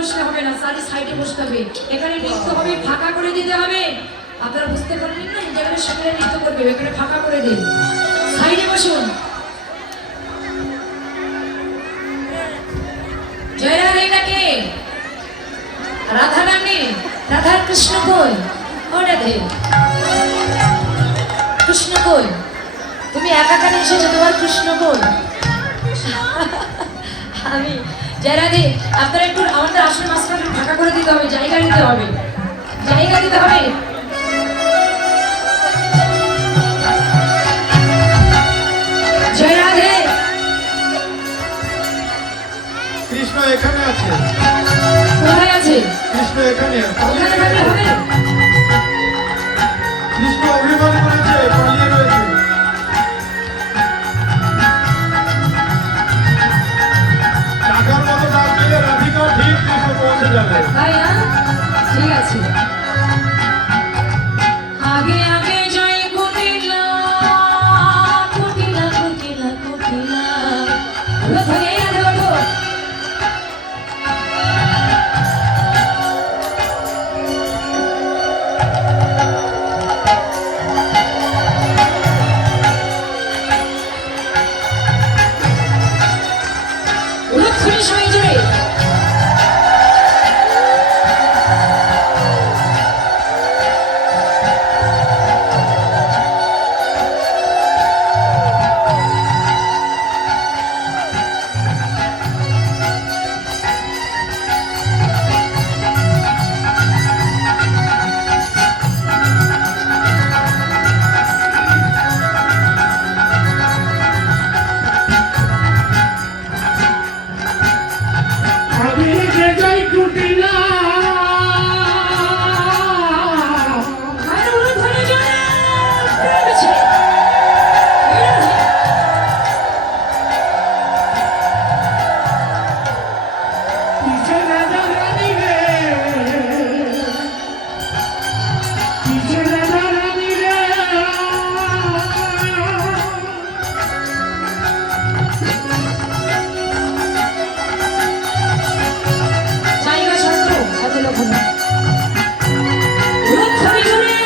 বসলে হবে না, সারি সাইডে বসতে হবে। এখানে নৃত্য হবে, ফাঁকা করে দিতে হবে। আপনারা বুঝতে পারলেন না? যেখানে সেখানে নৃত্য করবে, এখানে ফাঁকা করে দিন, সাইডে বসুন। জয় রাধে। এটাকে রাধা নামে, রাধার কৃষ্ণ কই? ও রাধে, কৃষ্ণ কই? তুমি একা কেন এসেছো? তোমার কৃষ্ণ কই? আমি জয় রাধে। আপনারা একটু আমাদের আসল মাস্টার ফাঁকা করে দিতে হবে, জায়গা দিতে হবে, জায়গা দিতে হবে। জয় রাধে। কৃষ্ণ এখানে আছে। কোথায় আছে? কৃষ্ণ এখানে। ওখানে থাকলে হবে? কৃষ্ণ অভিমান করেছে, পালিয়ে রয়েছে। টাকার মতো ডাক দিলে রাধিকা ঠিক কৃষ্ণ পৌঁছে যাবে। তাই না? ঠিক আছে। আগে আগে যাই কুটিলা, কুটিলা কুটিলা কুটিলা। ওঠো ধরে রাধে, ওঠো। উলুধ্বনি সবাই জুড়ে। আর উলুধ্বনি জোরে। পেরেছে। এই রাধে। জায়গা ছাড়তো, এত লোক হলো। উলুধ্বনি জোরে।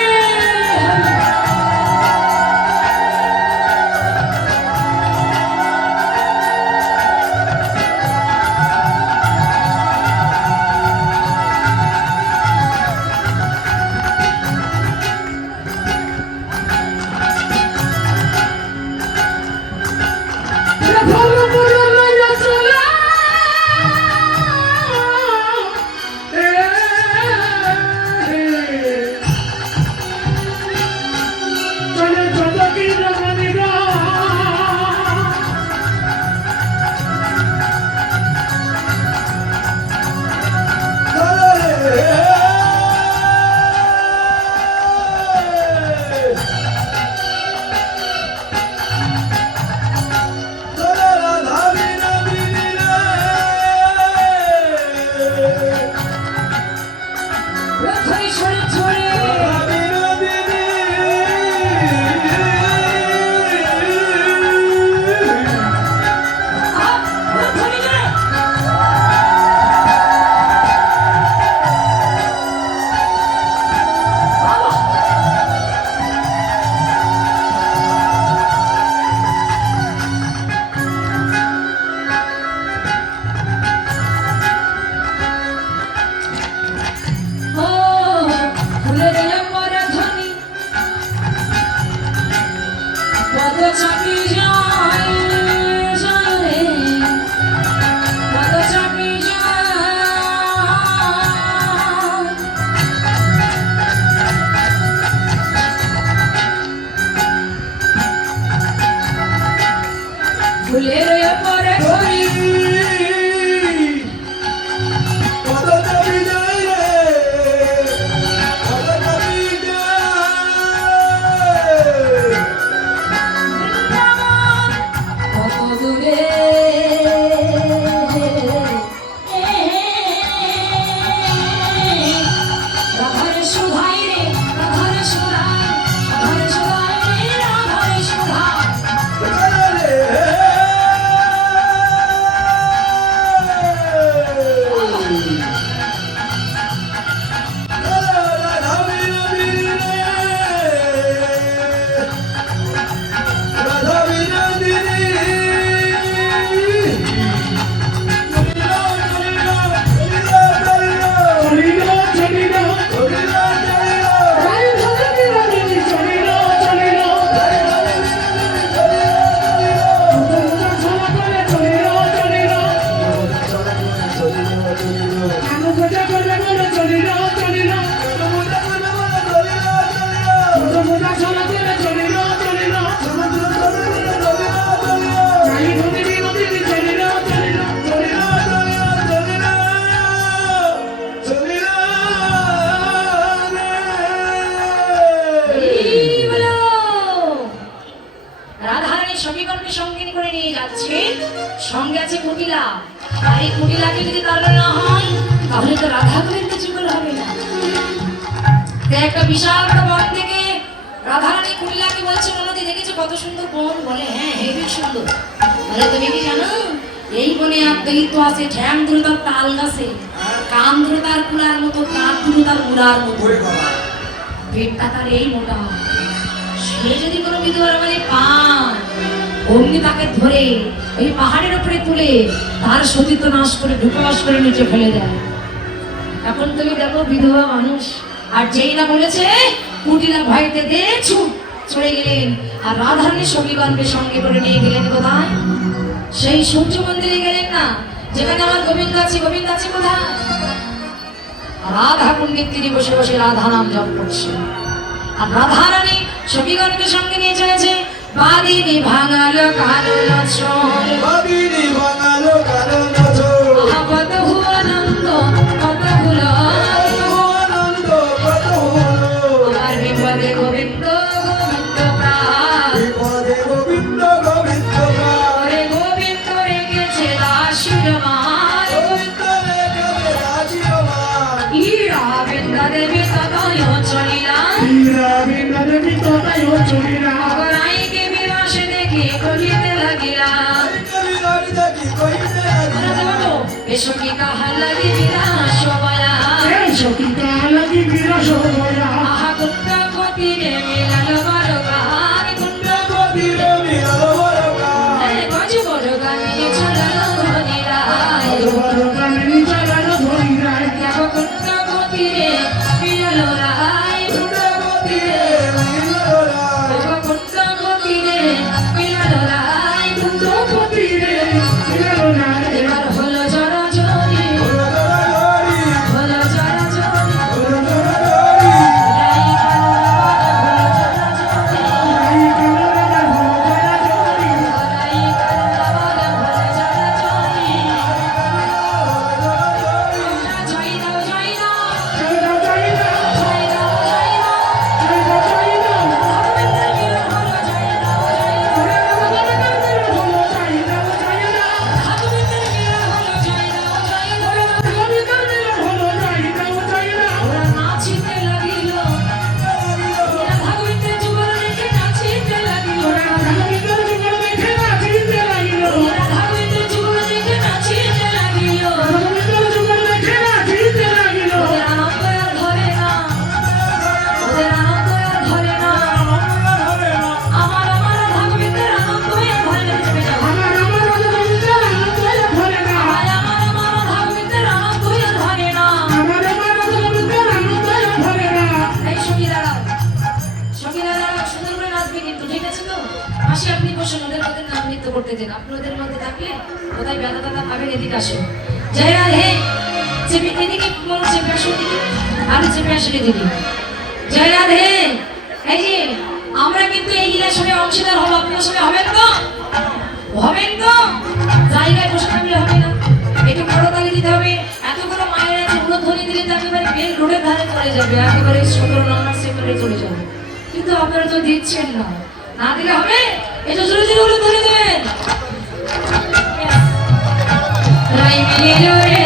পূজা করবে বলো চলিল চলিল পূজা করবে বলো চলিল চলিল পূজা চলা করে চলিল চলিল কালী নদী নদী চলিল চলিল চলিল এই বলো। রাধারানী সমীকরণকে সঙ্গিনী করে নিয়ে যাচ্ছে, সঙ্গে আছে কুটিলা। আর এই কুটিলাকে যদি তাড়ানো না হয় তাহলে তো রাধা গোবিন্দ যুগল হবে না। তো একটা বিশাল বড় বন থেকে রাধারানী কুটিলাকে বলছে, ননদি দেখেছো কত সুন্দর বন? বলে হ্যাঁ হেবি সুন্দর। বলে তুমি কি জানো এই বনে আর দৈত্য আছে, ঠ্যাং ধরে তার তাল গাছে, কান ধরে তার কুলার মতো, কাঁধ ধরে তার মুড়ার মতো, পেটটা তার এই মোটা। সে যদি কোনো বিধবার মানে পান অমনি তাকে ধরে এই পাহাড়ের উপরে তুলে তার সতীত্ব নাশ করে ঢুকবাস করে নিচে ফেলে দেয়। এখন তুমি দেখো বিধবা মানুষ, আর যেই না বলেছে কুটিলা ভয়তে দিয়ে চলে গেলেন। আর রাধারানী সমীকরণকে সঙ্গে করে নিয়ে গেলেন কোথায়? সেই সূর্য মন্দিরে গেলেন না, যেখানে আমার গোবিন্দ আছে। গোবিন্দ আছে কোথায়? রাধা কুণ্ডের তীরে বসে বসে রাধা নাম জপ করছে। আর রাধারানী সমীকরণকে সঙ্গে নিয়ে চলেছে। বাদিনী ভাঙালো কালো নচল, বাদিনী ভাঙালো কালো নজর কত আনন্দ কত হলো, আনন্দ কত হলো আমার বিপদে গোবিন্দ গোবিন্দ প্রাণ, বিপদে গোবিন্দ গোবিন্দ ওরে গোবিন্দ রেখেছে দাসীর মান, গোবিন্দ রেখেছে রাজিয়মান ইরা বৃন্দা দেবী ততয় চলিলা, বীরা দেবী তথায় চলিলা অগরাইকে বিরাসে দেখে করিতে লাগিলা। কবিরাজ দেখি কইতে লাগিল এসো কি কাহা লাগে বিরাস বয়া, সতীতা লাগি বিরস হইয়া আহা কুণ্ড গতিরে মিলাল বরগান, কুণ্ড গতিরে মিলালো বরগান গজ বরগানে চলালো ধনিরায়, কামিনী চালানো ধরি রায় দেখো কুণ্ড গতিরে মিলালো রায়, কুণ্ড গতিরে মিলালো রায় দেখো কুণ্ড গতিরে মিলালো রায়, কুণ্ড তীরে মিলালো রায় এবার হলো জরা জরি, হলো জড়াজড়ি হলো জরা জরি, হলো জড়াজড়ি রাই কালা হলো জরা জরি, রাই কালো রাজা হলো জরা জরি জয় দাও জয় দাও জয়দা জয়দা জয় দাও জয় দাও, জয়দা জয়দা ভগবানের বীর হলো জয় দাও জয় দাও, হলো জয়দা জয়দা ভগবানের বীর হলো জয় দাও জয় দাও। হলো জয়দা জয়দা ওরা নাচিতে লাগিল, ওরা ভগবানের যুগল দেখে নাচিতে লাগিল, ওরা ভগবানের যুগল দেখে নাচিতে লাগিল। ওদের আনন্দ আর ধরে না, ওদের আনন্দ আর ধরে না, আমার ভগবানের আনন্দ আর ধরে না, আমার ভগবানের আনন্দ আর ধরে না। এই সঙ্গী দাঁড়াও, সঙ্গী দাঁড়াও, সুন্দর করে নাচবে কিন্তু, ঠিক আছে তো? পাশে আপনি বসুন, ওদের মধ্যে নাম নৃত্য করতে দেন। আপনি ওদের মধ্যে থাকলে কোথায় ব্যথা টাথা পাবেন, এদিকে আসুন। জয় রাধে, চেপে এদিকে মনে চেপে আসুন, এদিকে আরো চেপে আসুন এদিকে। জয় রাধে। এই যে আমরা কিন্তু এই লীলার সঙ্গে অংশীদার হবো, আপনার সঙ্গে হবেন তো? হবেন তো? জায়গায় বসে থাকলে হবে না, একটু বড় তালি দিতে হবে। এতগুলো মায়ের আছে, উলুধ্বনি দিলে তো একেবারে বেল রোডের ধারে চলে যাবে, একেবারে 17 নম্বর সেক্টরে চলে যাবে। কিন্তু আপনারা তো দিচ্ছেন না, না দিলে হবে? একটু জোরে জোরে উলুধ্বনি দেবেন। রাই মিলিল রে